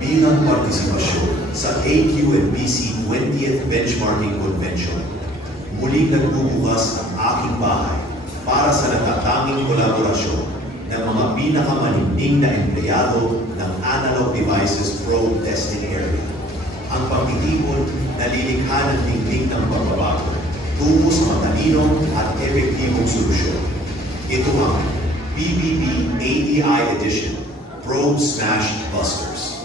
bilang partisipasyon sa AQNBC 20th Benchmarking Convention. Muling nagbubukas ang aking bahay para sa natatanging kolaborasyon ng mga pinakamaningning na empleyado ng Analog Devices Probe Testing Area. Ang pagtitipon na lilikha ng tingting ng pagbabago tungo sa matalinong at epektibong solusyon. Ito ang PBB ADI Edition Probe Smash Busters.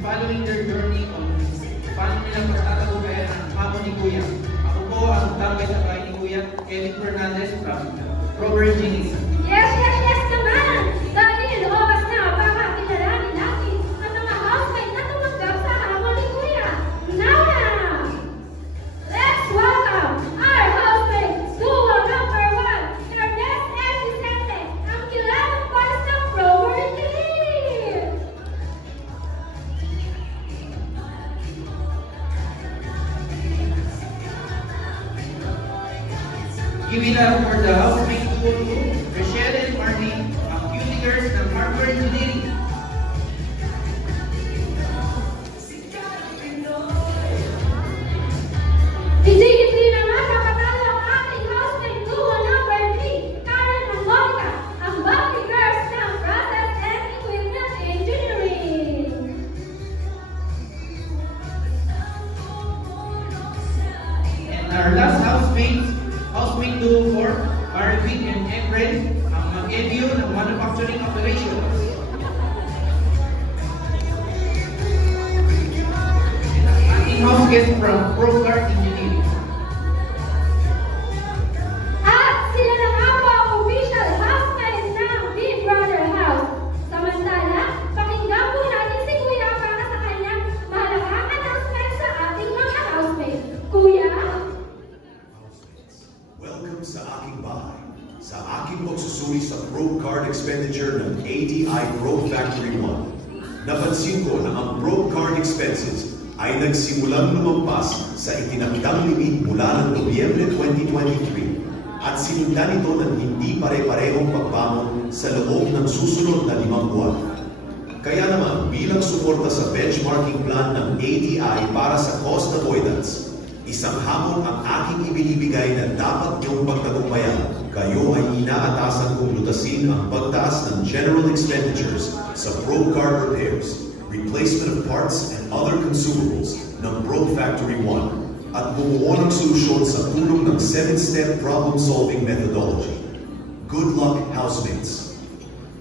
Following their journey on paano nila pagtatagumpayan ang hamon ni Kuya. Ako po ang tambay sa bahay ni Kuya, Kevin Fernandez from Probe Engineering. Yes naman! Dahil oras na para kilalanin natin ang mga housemate na tumanggap sa hamon ni Kuya. Now na! Let's welcome our housemate, duo number 1, Ernest and Vicente, ang kilalang boys ng Probe Engineering! Give it up for the housemate duo, Rochelle and Marnie, ang beauty girls ng Hardware Engineering. Hindi naman makatalo ang ating housemate duo number 3, Karen and Monica, ang Bucky Girls ng Process and Equipment Engineering. And our last housemate duo for Marvin and Efren, ang mag-EBU ng Manufacturing Operations. And ang ating house guest from ProGuard Engineering. At sila na nga po ang official housemate ng Big Brother House. Samantala, pakinggan po natin si Kuya para sa kanyang mahalagang announcement sa ating mga housemate. Kuya? Welcome sa aking bahay. Sa aking pagsusuri sa probe card expenditure ng ADI Probe Factory 1, napansin ko na ang probe card expenses ay nagsimulang lumampas sa itinakdang limit mula ng Nobyembre 2023 at sinundan ito ng hindi pare-parehong pagbangon sa loob ng susunod na 5 buwan. Kaya naman, bilang suporta sa benchmarking plan ng ADI para sa cost avoidance, isang hamon ang aking ibinibigay na dapat niyong pagtagumpayan. Kayo ay inaatasan kong lutasin ang pagtaas ng general expenditures sa probe card repairs, replacement of parts and other consumables ng Probe Factory 1 at bumuo ng solusyon sa tulong ng 7-step problem-solving methodology. Good luck, housemates!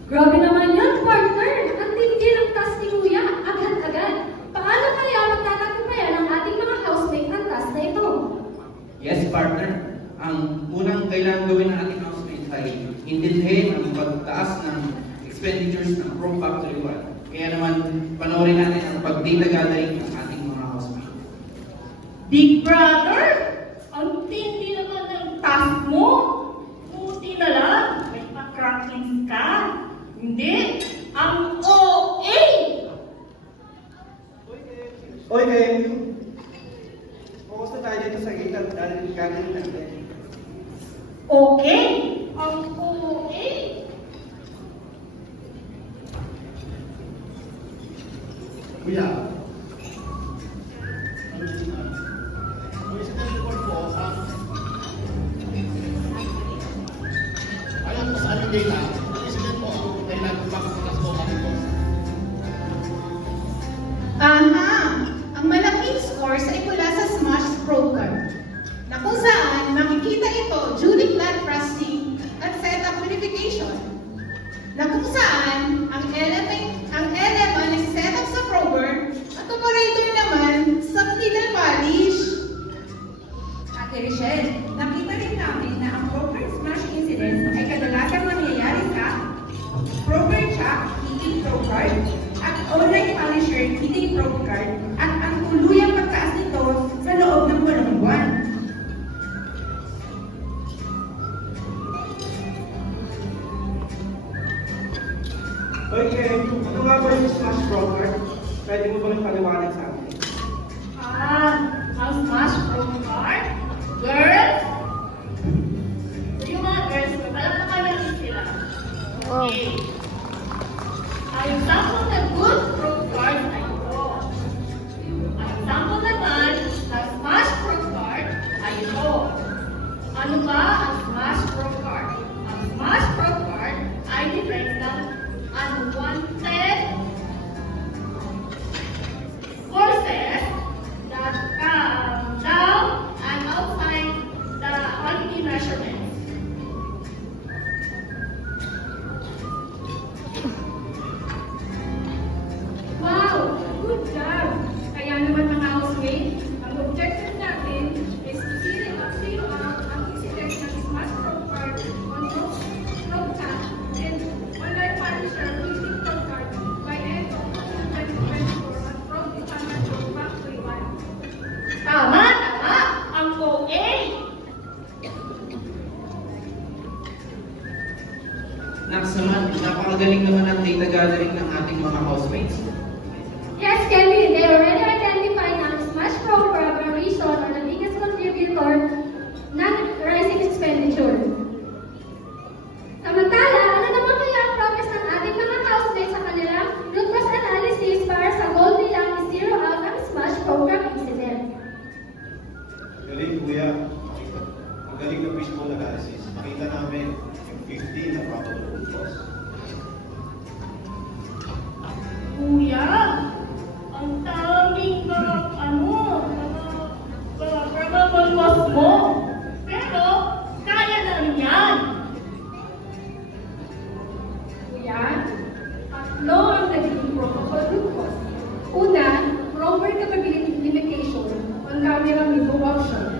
Grabe naman yan, partner! Ang tindi ng task ni Kuya, agad-agad. Paano kaya magtatagumpayan ang ating mga housemate ang task na ito? Yes, partner. Ang unang kailangan gawin ng ating housemate ay intindihin ang pagtaas ng expenditures ng Probe Factory 1. Kaya naman, panoorin natin ang pag-data gathering ng ating mga housemate. Big Brother, ang tindi naman ng task mo. Buti na lang, may pa-crackling ka. Hindi, ang OA! Oy, KMU. Focus na tayo dito sa gitna dahil gagawin natin. Okay, ang OA. Kuya, ang incident report po, alam ko sa aming data, ang incident po ang kailangan kung bakit po Aha, ang malaking score scores ay mula sa Smash Pro Card, na kung saan makikita ito during land trusting at setup verification, na kung saan ang element ay setup sa prober at operator naman sa needle polish. Ate Richelle, nakita rin namin na ang proper smash incidents ay kadalasang nangyayari sa proper check hitting probe card at online polisher hitting probe card at ang tuluyang pagtaas nito sa loob ng 8 buwan. Okay, ano nga ba yung Smash Pro Card? Pwede mo bang paliwanag sa akin? Ang Smash Pro Card? Girls? Yung mga girls, palakpakan natin sila. Okay. Ang sample na good Pro Card ay ito. Ang sample naman ng Smash Pro Card ay ito. Ano ba ang Smash Pro Card? Ang Smash Pro Card ay different ng unwanted forces that come down and outside the quantity measurements. Wow! Good job! Kaya naman mga housemates, ang objective natin is to zero out ang incident ng Smash Pro Card on probe card and online polisher using probe card by end of 2024 at probe standard of factory 1. Tama! Ang OA! Next naman, napakagaling naman ang data gathering ng ating mga housemates. Yes, Kelly, they already identified ang Smash Pro program reason or the biggest contributor ng rising expenditure. Samantala, ano naman kaya ang progress ng ating mga housemates sa kanilang root cause analysis para sa goal nilang i-zero out ang Smash program incident? Galing, kuya. Ang galing ng fishbowl analysis. Makita namin yung 15 na probable root cause. Kuya, ang daming mga probable cause mo. Pero, kaya na rin yan. Kuya, tatlo ang nagiging probable root cause. Una, proper capability limitation on camera remove option.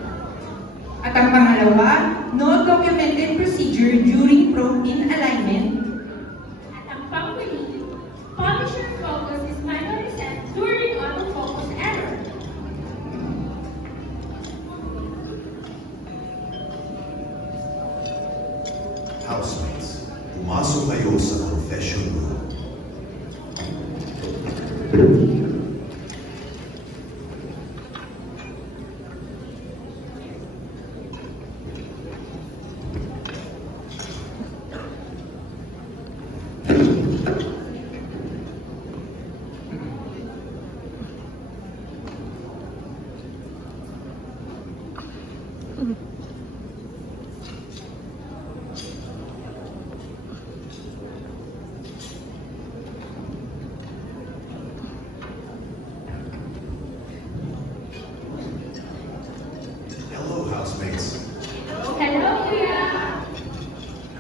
At ang pangalawa, no documented procedure during probe in alignment. At ang panghuli, polisher focus is manually set during autofocus error. Housemates, pumasok kayo sa confession room. Hello, housemates. Hello, Kuya!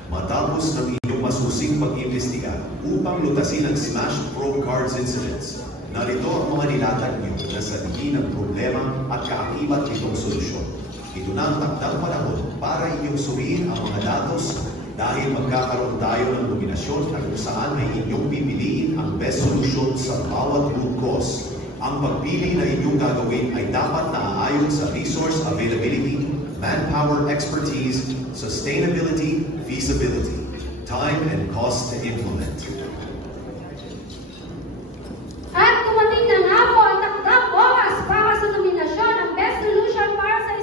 Matapos ng inyong masusing pag-imbestiga upang lutasin ang Smash Pro Cards incidents, narito ang mga nilatag niyo na sanhi ng problema at kaakibat nitong solusyon. Ito na ang takdang panahon para inyong suriin ang mga datos dahil magkakaroon tayo ng nominasyon at kung saan ay inyong pipiliin ang best solusyon sa bawat root cause. Ang pagpili na inyong gagawin ay dapat naaayon sa resource availability, manpower expertise, sustainability, feasibility, time and cost to implement. At dumating na nga po ang takdang oras para sa nominasyon ng best solution para sa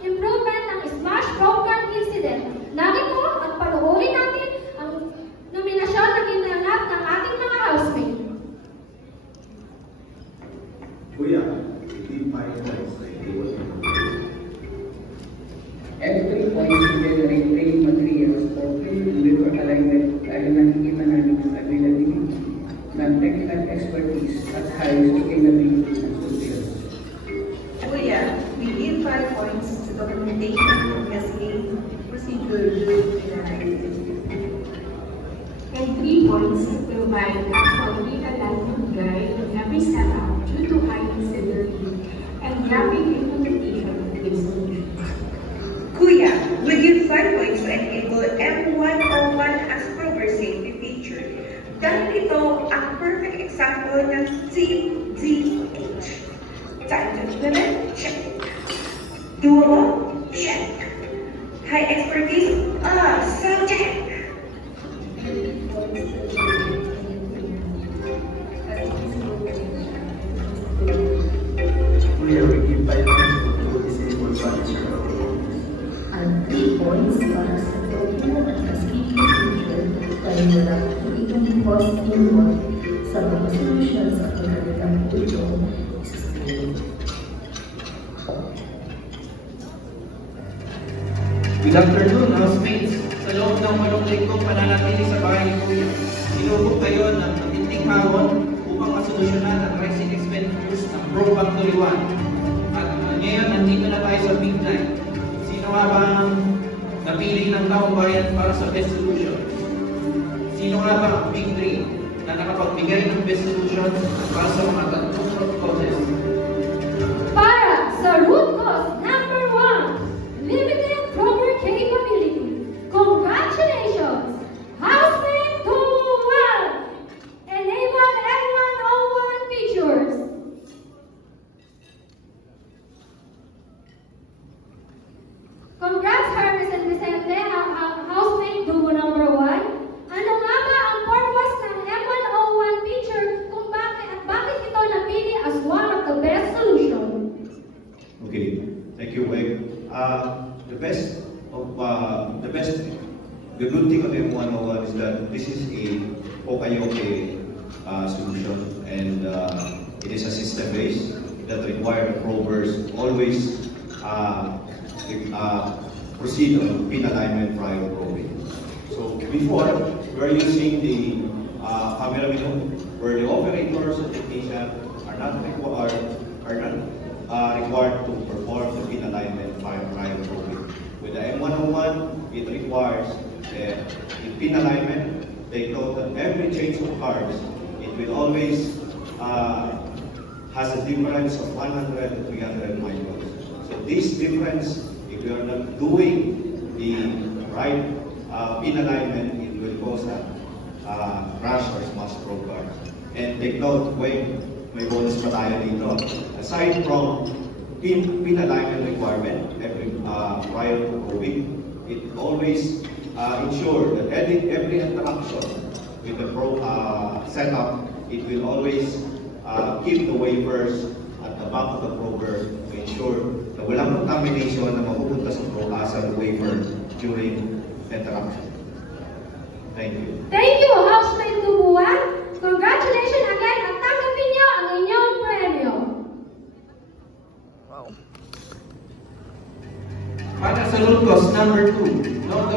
improvement ng Smash Pro Card incident. Narito at panuorin natin ang nominasyon na ginanap ng ating mga housemate. Kuya, hindi finalize na iwan ng Every point to generate training materials for field and river alignment dahil nakikita namin ang points to documentation of cascade procedure during penalization. And 3 points to provide actual legal alignment guide in every setup due to high instability and graphic implementation of this solution. Kuya, we give 5 points to enable M101 as proper safety feature. Dahil ito ang perfect example ng CDH. Time to implement? Check. Doable? Check. High expertise? Subject. We are making 5 points to disable furniture. And 3 points para sa document at cascade procedure dahil wala itong cost involved sa mga solutions at magandang ito explain. Good afternoon, housemates. Sa loob ng 8 linggong pananatili sa bahay ni Kuya, sinubok kayo ng matinding hawon upang masolusyonan ang rising expenditures ng Pro Factory 1. At ngayon, nandito na tayo sa Big 9. Sino nga ba ang napili ng taong bayan para sa best solution? Sino nga ba ang Big 3 na nakapagbigay ng best solution para sa mga tatlong root causes? Para sa root cause number 1, limited proper capability. Congratulations! Housemate 2-1! Enable M101 features. Congrats, Hermes and Vicente, housemate duo number 1. Ano nga ba ang purpose ng M101 feature kung bakit ito napili as one of the best solution? Okay, thank you, Wei. The good thing of M101 is that this is a okay solution, and it is a system base that requires the probers always proceed on pin alignment prior to probing. So before, we're using the camera window where the operators and technician are not required to perform the pin alignment prior to probing. With the M101, it requires the pin alignment. Take note that every change of cards, it will always has a difference of 100 to 300 microns. So this difference, if you are not doing the right pin alignment, it will cause a crash or smash probe card. And take note, when may bonus pa tayo dito. Aside from pin alignment requirement every prior to probing, it always ensure that every interaction with the setup, it will always keep the wafers at the back of the prober to ensure na walang contamination na mapupunta sa wafer during interaction. Thank you. Thank you, housemate Dubuan. Congratulations again at tanggapin niyo ang inyong premyo. Para sa root cause number 2, no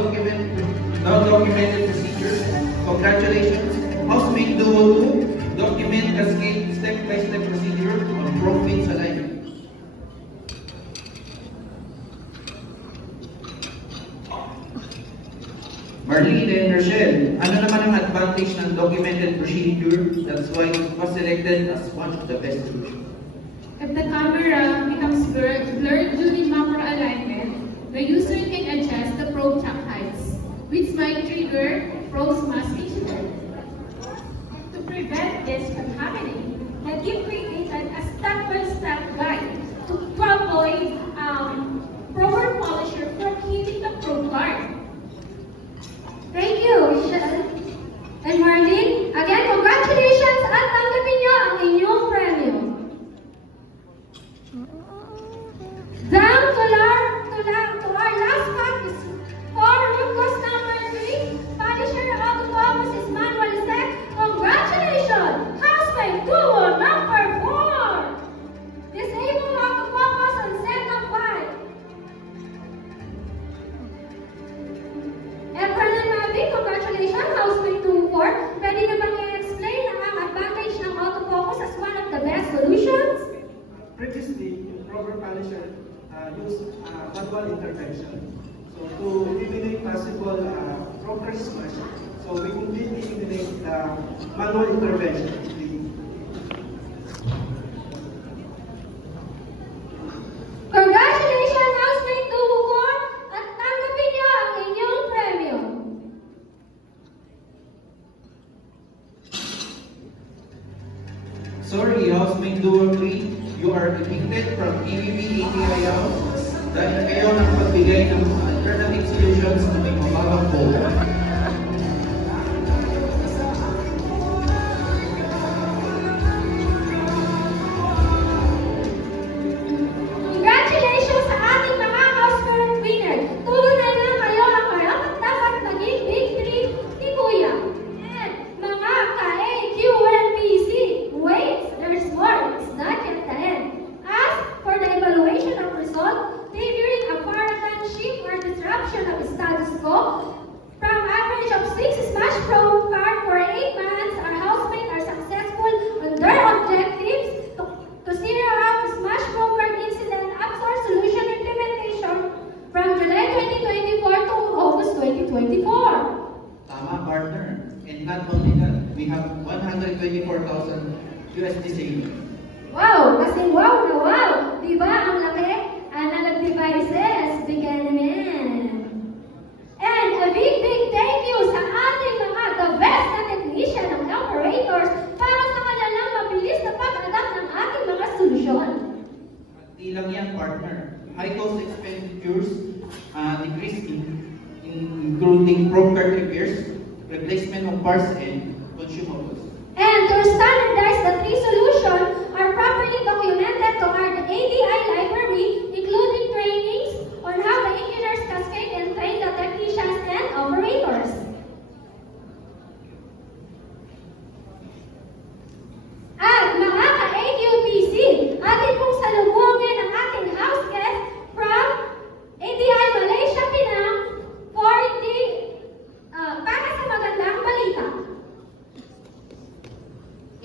documented procedures. Congratulations, housemate duo 2, document cascade step-by-step procedure on profits alignment. Marlene and Rochelle, ano naman ang advantage ng documented procedure? That's why it was selected as one of the best solutions. If the camera becomes blurred during macro alignment, the user can adjust the probe chuck heights, which might trigger probe smash incident. To prevent this from happening, the team created a step-by-step guide to avoid prober polisher from hitting the probe guard. Thank you, Rochelle. And Marlene, again, congratulations at tanggapin niyo ang inyong premyo. Down to our last practice for root cause number 3, polisher autofocus is manually set. Congratulations, housemate duo number 4. Disable autofocus on setup 5. And Colonel Mavi, congratulations, housemate duo 4. Pwede na bang i-explain ang advantage ng autofocus as one of the best solutions? Previously, in prober polisher, use manual intervention. So to eliminate possible probe card smash, so we completely eliminate the manual intervention. Congratulations, housemate Dubucor, at tanggapin niyo ang inyong premyo. Sorry, housemate Duo 3, you are evicted from PBB ATI House dahil kayo nang pagbigay ng alternative solutions na may mababang bola. Congratulations sa ating mga housemate winner. Tunay na kayo ang karapat-dapat naging victory ni Kuya. And mga ka-AQNPC, wait, there's more. It's not yet the end. As for the evaluation of result, favoring a paradigm shift or disruption of the status quo, from average of 6 Smash Pro card for 8 months, our housemates are successful on their objectives to zero out the Smash Pro card incident App Store solution implementation from July 2024 to August 2024. Tama, partner. And not only that, we have 124,000 USD savings. Wow! Kasing wow na wow! Diba ang laki? Analog devices, bigyan naman. And a big thank you sa ating mga the best na technician ng operators para sa kanilang mabilis na pag-adapt ng ating mga solusyon. At di lang yan, partner. High cost expenditures decreased including probe card repairs, replacement of parts, and consumables. And to standardize the 3 solutions are properly documented to our ADI library, including trainings on how the engineers cascade and train the technicians and operators. At mga ka-AQPC, atin pong salubungin ang ating house guest from ADI Malaysia, Penang for para sa magandang balita.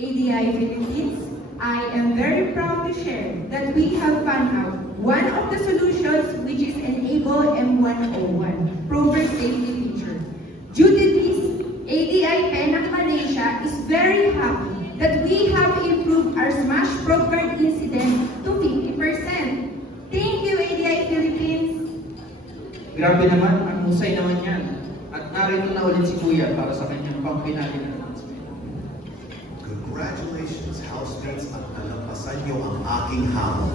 ADI Philippines, I am very proud to share that we have found out one of the solutions which is enable M101 prober safety feature. Due to this, ADI Penang Malaysia is very happy that we have improved our Smash probe card incident to 50%. Thank you, ADI Philippines. Grabe naman, ang husay naman yan. At narito na ulit si Kuya para sa kanyang pang-finale announcement. Congratulations, housemates, at nalampasan niyo ang aking hamon.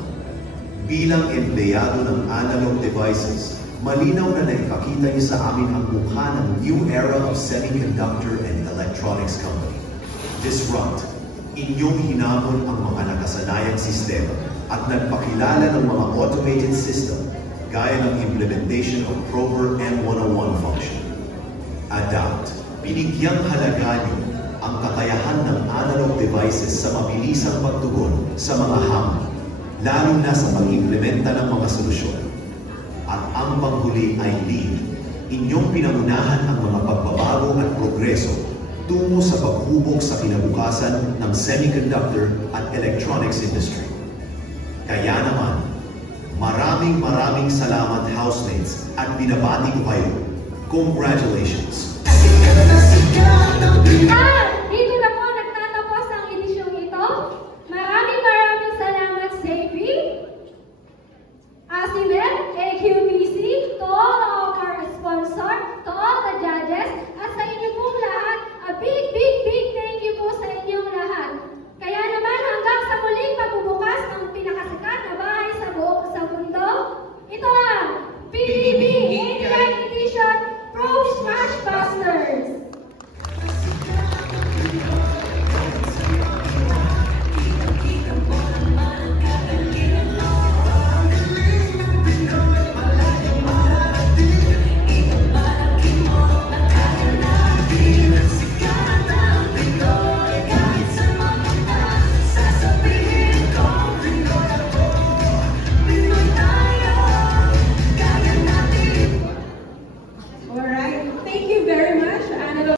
Bilang empleyado ng analog devices, malinaw na naipakita niyo sa amin ang mukha ng new era of semiconductor and electronics company. Disrupt. Inyong hinamon ang mga nakasanayang sistema at nagpakilala ng mga automated system gaya ng implementation of proper M101 function. Adapt. Binigyang halaga niyo ang kakayahan ng analog devices sa mabilisang pagtugon sa mga hamon, lalo na sa pag-implementa ng mga solusyon. At ang panghuli ay lead. Inyong pinangunahan ang mga pagbabago at progreso tungo sa paghubog sa kinabukasan ng semiconductor at electronics industry. Kaya naman, maraming salamat, housemates, at binabati ko kayo. Congratulations!